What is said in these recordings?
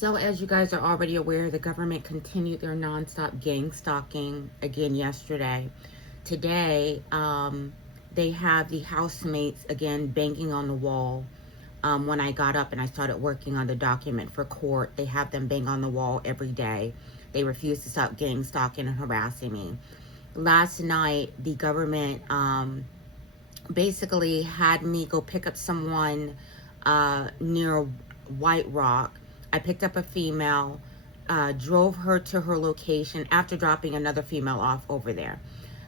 So, as you guys are already aware, the government continued their nonstop gang stalking again yesterday. Today, they have the housemates again banging on the wall. When I got up and I started working on the document for court, they have them bang on the wall every day. They refuse to stop gang stalking and harassing me. Last night, the government basically had me go pick up someone near White Rock. I picked up a female, drove her to her location after dropping another female off over there.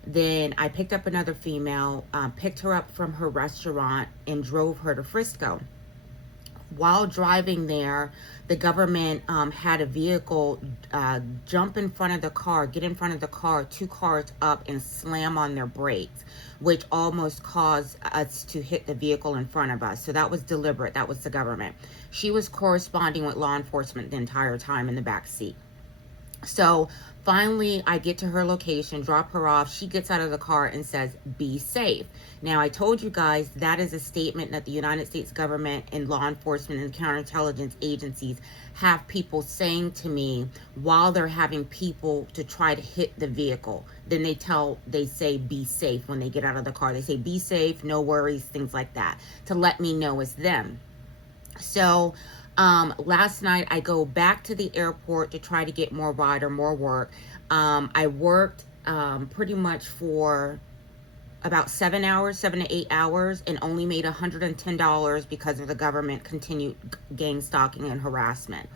Then I picked up another female, picked her up from her restaurant, and drove her to Frisco. While driving there, the government had a vehicle jump in front of the car, get in front of the car, two cars up, and slam on their brakes, which almost caused us to hit the vehicle in front of us. So that was deliberate. That was the government. She was corresponding with law enforcement the entire time in the back seat. So finally, I get to her location, drop her off. She gets out of the car and says, "Be safe." Now, I told you guys that is a statement that the United States government and law enforcement and counterintelligence agencies have people saying to me while they're having people to try to hit the vehicle. Then they say, "Be safe" when they get out of the car. They say, "Be safe, no worries," things like that, to let me know it's them. So last night I go back to the airport to try to get more ride or more work. I worked pretty much for about 7 hours, 7 to 8 hours, and only made $110 because of the government continued gang stalking and harassment.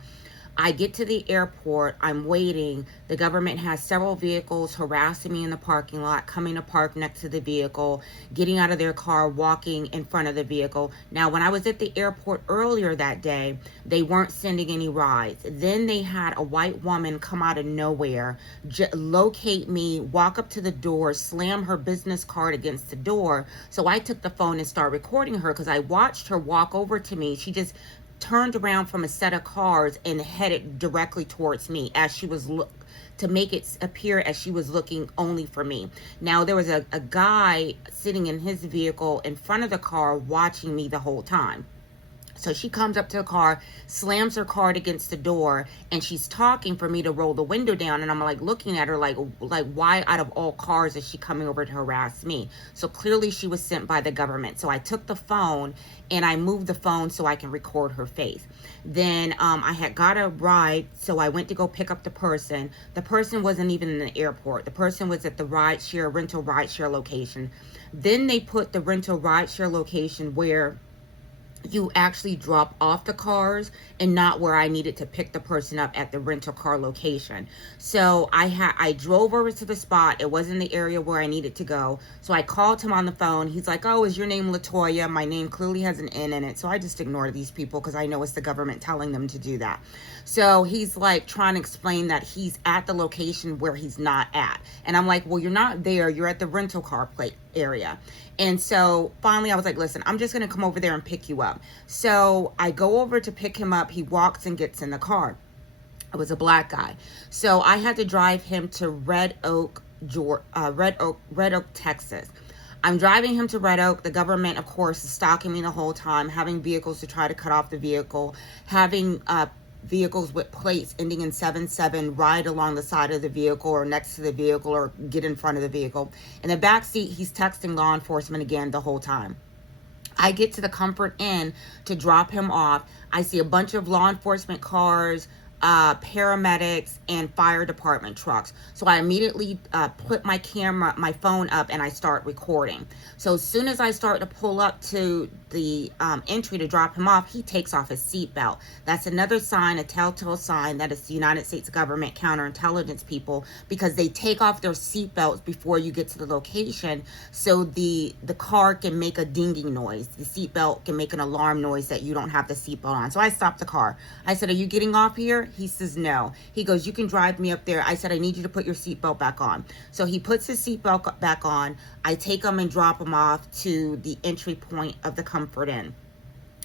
I get to the airport, I'm waiting. The government has several vehicles harassing me in the parking lot, coming to park next to the vehicle, getting out of their car, walking in front of the vehicle. Now, when I was at the airport earlier that day, they weren't sending any rides. Then they had a white woman come out of nowhere, locate me, walk up to the door, slam her business card against the door. So I took the phone and started recording her because I watched her walk over to me. She just turned around from a set of cars and headed directly towards me as she was to make it appear as she was looking only for me. Now, there was a guy sitting in his vehicle in front of the car watching me the whole time. So she comes up to the car, slams her card against the door, and she's talking for me to roll the window down. And I'm like looking at her like why out of all cars is she coming over to harass me? So clearly she was sent by the government. So I took the phone and I moved the phone so I can record her face. Then I had got a ride, so I went to go pick up the person. The person wasn't even in the airport. The person was at the rental rideshare location. Then they put the rental rideshare location where you actually drop off the cars and not where I needed to pick the person up at the rental car location. So I drove over to the spot. It wasn't the area where I needed to go. So I called him on the phone. He's like, "Oh, is your name Latoya?" My name clearly has an N in it. So I just ignore these people because I know it's the government telling them to do that. So he's like trying to explain that he's at the location where he's not at. And I'm like, "Well, you're not there. You're at the rental car plate area." And so finally I was like, "Listen, I'm just going to come over there and pick you up." So I go over to pick him up. He walks and gets in the car. It was a black guy. So I had to drive him to Red Oak, Texas. I'm driving him to Red Oak. The government, of course, is stalking me the whole time, having vehicles to try to cut off the vehicle, having vehicles with plates ending in 77 ride along the side of the vehicle or next to the vehicle or get in front of the vehicle. In the back seat, he's texting law enforcement again the whole time. I get to the Comfort Inn to drop him off. I see a bunch of law enforcement cars, paramedics, and fire department trucks. So I immediately put my phone up, and I start recording. So as soon as I start to pull up to the entry to drop him off, he takes off his seatbelt. That's another sign, a telltale sign that it's the United States government counterintelligence people, because they take off their seatbelts before you get to the location, so the car can make a dinging noise. The seatbelt can make an alarm noise that you don't have the seatbelt on. So I stopped the car. I said, "Are you getting off here?" He says, "No." He goes, "You can drive me up there." I said, "I need you to put your seatbelt back on." So he puts his seatbelt back on. I take him and drop him off to the entry point of the Comfort Inn.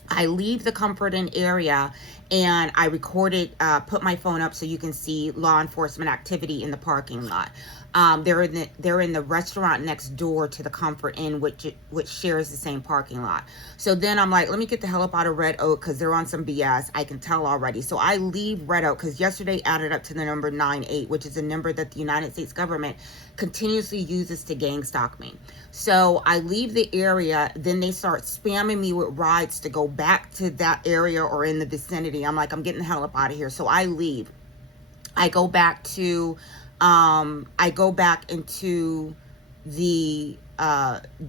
I leave the Comfort Inn area and I recorded, put my phone up so you can see law enforcement activity in the parking lot. They're in the restaurant next door to the Comfort Inn, which shares the same parking lot. So then I'm like, let me get the hell up out of Red Oak because they're on some BS. I can tell already. So I leave Red Oak because yesterday added up to the number 98, which is a number that the United States government continuously uses to gang stalk me. So I leave the area, then they start spamming me with rides to go back to that area or in the vicinity. I'm like, I'm getting the hell up out of here. So I leave. I go back into the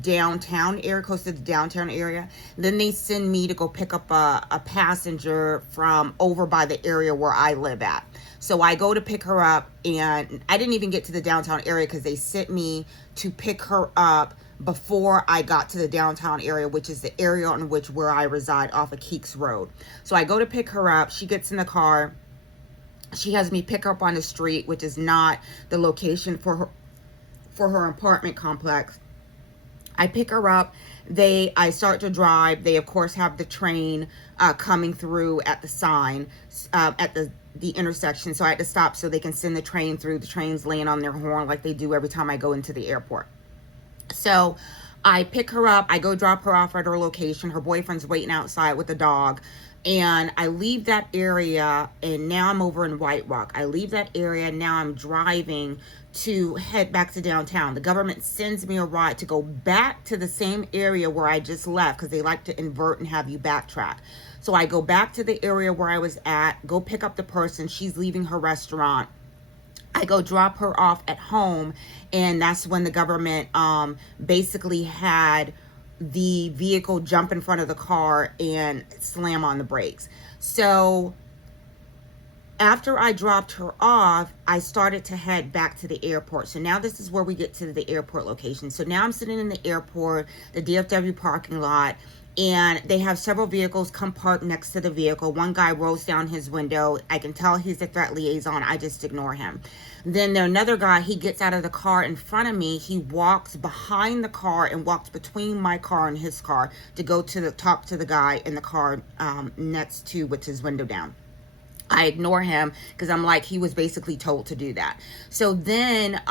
downtown area, close to the downtown area. Then they send me to go pick up a passenger from over by the area where I live at. So I go to pick her up, and I didn't even get to the downtown area because they sent me to pick her up before I got to the downtown area, which is the area on which where I reside off of Keeks Road. So I go to pick her up. She gets in the car. She has me pick her up on the street, which is not the location for her apartment complex. I pick her up. I start to drive. They of course have the train coming through at the sign at the intersection. So I had to stop so they can send the train through. The train's laying on their horn like they do every time I go into the airport. So I pick her up. I go drop her off at her location. Her boyfriend's waiting outside with the dog. And I leave that area, and now I'm over in White Rock. I leave that area, and now I'm driving to head back to downtown. The government sends me a ride to go back to the same area where I just left because they like to invert and have you backtrack. So I go back to the area where I was at, go pick up the person. She's leaving her restaurant. I go drop her off at home, and that's when the government basically had the vehicle jump in front of the car and slam on the brakes. So after I dropped her off, I started to head back to the airport. So now this is where we get to the airport location. So now I'm sitting in the airport, the DFW parking lot, and they have several vehicles come park next to the vehicle. One guy rolls down his window. I can tell he's a threat liaison. I just ignore him. Then another guy, he gets out of the car in front of me. He walks behind the car and walks between my car and his car to go to the top to the guy in the car next to with his window down. I ignore him because I'm like, he was basically told to do that. So then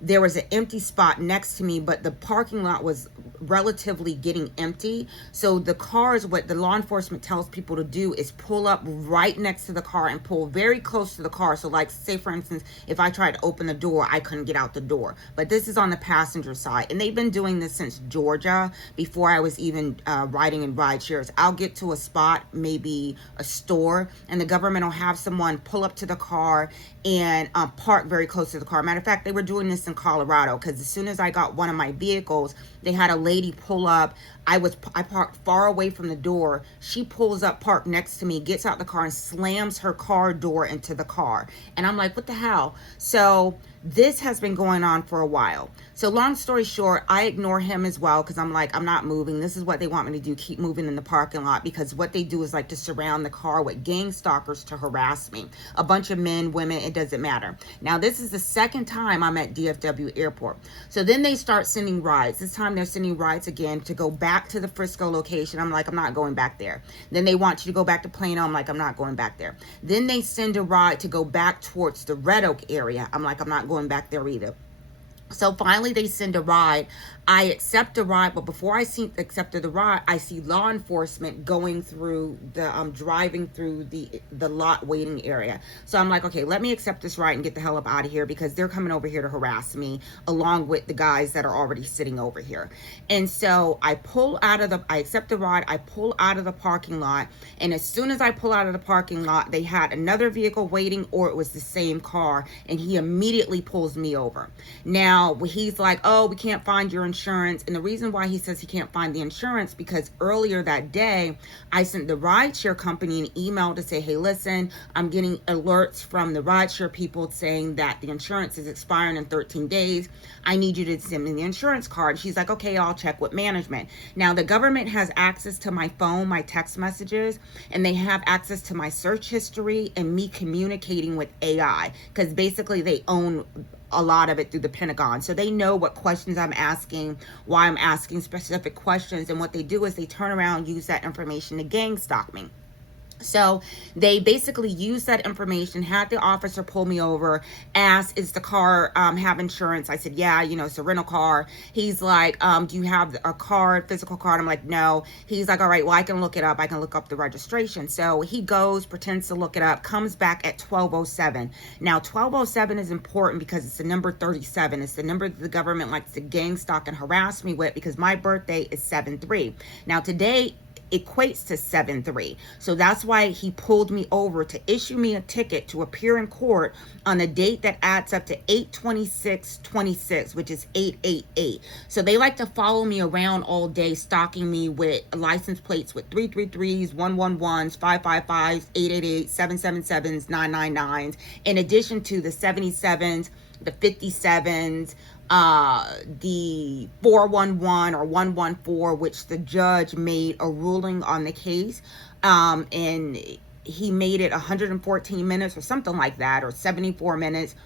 there was an empty spot next to me, but the parking lot was relatively getting empty. So the cars, what the law enforcement tells people to do is pull up right next to the car and pull very close to the car. So like, say for instance, if I tried to open the door, I couldn't get out the door. But this is on the passenger side. And they've been doing this since Georgia, before I was even riding in ride shares. I'll get to a spot, maybe a store, and the government will have someone pull up to the car and park very close to the car. Matter of fact, they were doing this in Colorado because as soon as I got one of my vehicles, they had a lady pull up. I parked far away from the door. She pulls up, parked next to me, gets out the car and slams her car door into the car. And I'm like, what the hell? So this has been going on for a while. So long story short, I ignore him as well because I'm like, I'm not moving. This is what they want me to do, keep moving in the parking lot, because what they do is like to surround the car with gang stalkers to harass me. A bunch of men, women, it doesn't matter. Now, this is the second time I'm at DFW Airport. So then they start sending rides. This time they're sending rides again to go back to the Frisco location. I'm like, I'm not going back there. Then they want you to go back to Plano. I'm like, I'm not going back there. Then they send a ride to go back towards the Red Oak area. I'm like, I'm not going back there either. So finally they send a ride. I accept the ride, but before I accepted the ride, I see law enforcement going through driving through the lot waiting area. So I'm like, okay, let me accept this ride and get the hell up out of here because they're coming over here to harass me along with the guys that are already sitting over here. And so I accept the ride, I pull out of the parking lot, and as soon as I pull out of the parking lot, they had another vehicle waiting, or it was the same car, and he immediately pulls me over. Now, he's like, oh, we can't find your insurance. And the reason why he says he can't find the insurance, because earlier that day, I sent the rideshare company an email to say, hey, listen, I'm getting alerts from the rideshare people saying that the insurance is expiring in 13 days. I need you to send me the insurance card. She's like, okay, I'll check with management. Now, the government has access to my phone, my text messages, and they have access to my search history and me communicating with AI, because basically they own a lot of it through the Pentagon. So they know what questions I'm asking, why I'm asking specific questions, and what they do is they turn around and use that information to gang stalk me. So they basically used that information, had the officer pull me over, asked, is the car have insurance? I said, yeah, it's a rental car. He's like, do you have a card, physical card? I'm like, no. He's like, all right, well, I can look it up. I can look up the registration. So he goes, pretends to look it up, comes back at 1207. Now, 1207 is important because it's the number 37. It's the number that the government likes to gang stalk and harass me with because my birthday is 7/3. Now, today equates to 7/3. So that's why he pulled me over to issue me a ticket to appear in court on a date that adds up to 8/26/26, which is 888. So they like to follow me around all day, stalking me with license plates with 333s, 111s, 555s, 888s, 777s, 999s, in addition to the 77s, the 57s, the 411 or 114, which the judge made a ruling on the case, and he made it 114 minutes or something like that, or 74 minutes.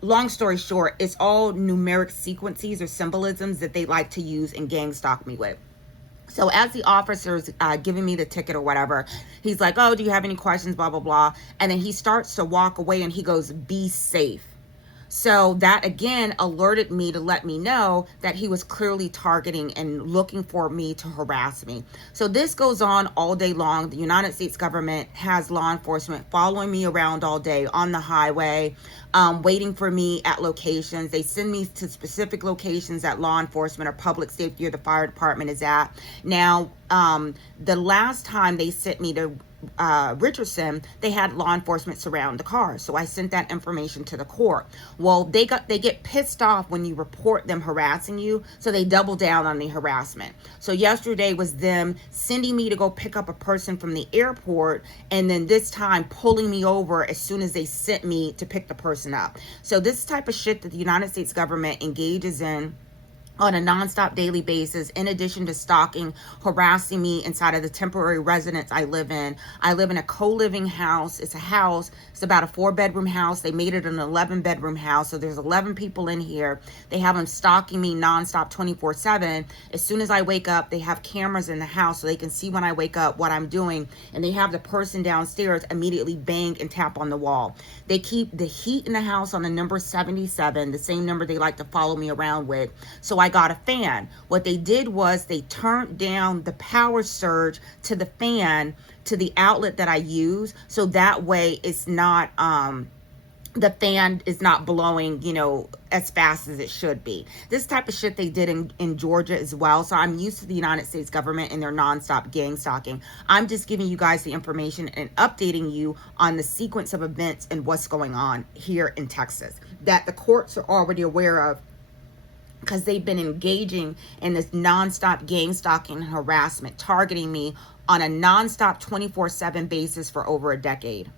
Long story short, it's all numeric sequences or symbolisms that they like to use and gang stalk me with. So as the officer's giving me the ticket or whatever, he's like, oh, do you have any questions, blah, blah, blah. And then he starts to walk away and he goes, be safe. So that again alerted me to let me know that he was clearly targeting and looking for me to harass me. So this goes on all day long. The United States government has law enforcement following me around all day on the highway, waiting for me at locations. They send me to specific locations that law enforcement or public safety or the fire department is at. Now, the last time they sent me to Richardson, they had law enforcement surround the car. So I sent that information to the court. Well, they get pissed off when you report them harassing you, so they double down on the harassment. So yesterday was them sending me to go pick up a person from the airport, and then this time pulling me over as soon as they sent me to pick the person up. So this type of shit that the United States government engages in on a nonstop daily basis, in addition to stalking, harassing me inside of the temporary residence I live in. I live in a co-living house. It's a house. It's about a 4-bedroom house. They made it an 11-bedroom house. So there's 11 people in here. They have them stalking me nonstop 24/7. As soon as I wake up, they have cameras in the house so they can see when I wake up what I'm doing. And they have the person downstairs immediately bang and tap on the wall. They keep the heat in the house on the number 77, the same number they like to follow me around with. So I got a fan. What they did was they turned down the power surge to the fan to the outlet that I use, so that way it's not the fan is not blowing, as fast as it should be. This type of shit they did in Georgia as well. So I'm used to the United States government and their nonstop gang stalking. I'm just giving you guys the information and updating you on the sequence of events and what's going on here in Texas that the courts are already aware of, because they've been engaging in this nonstop gang stalking and harassment, targeting me on a nonstop 24/7 basis for over a decade.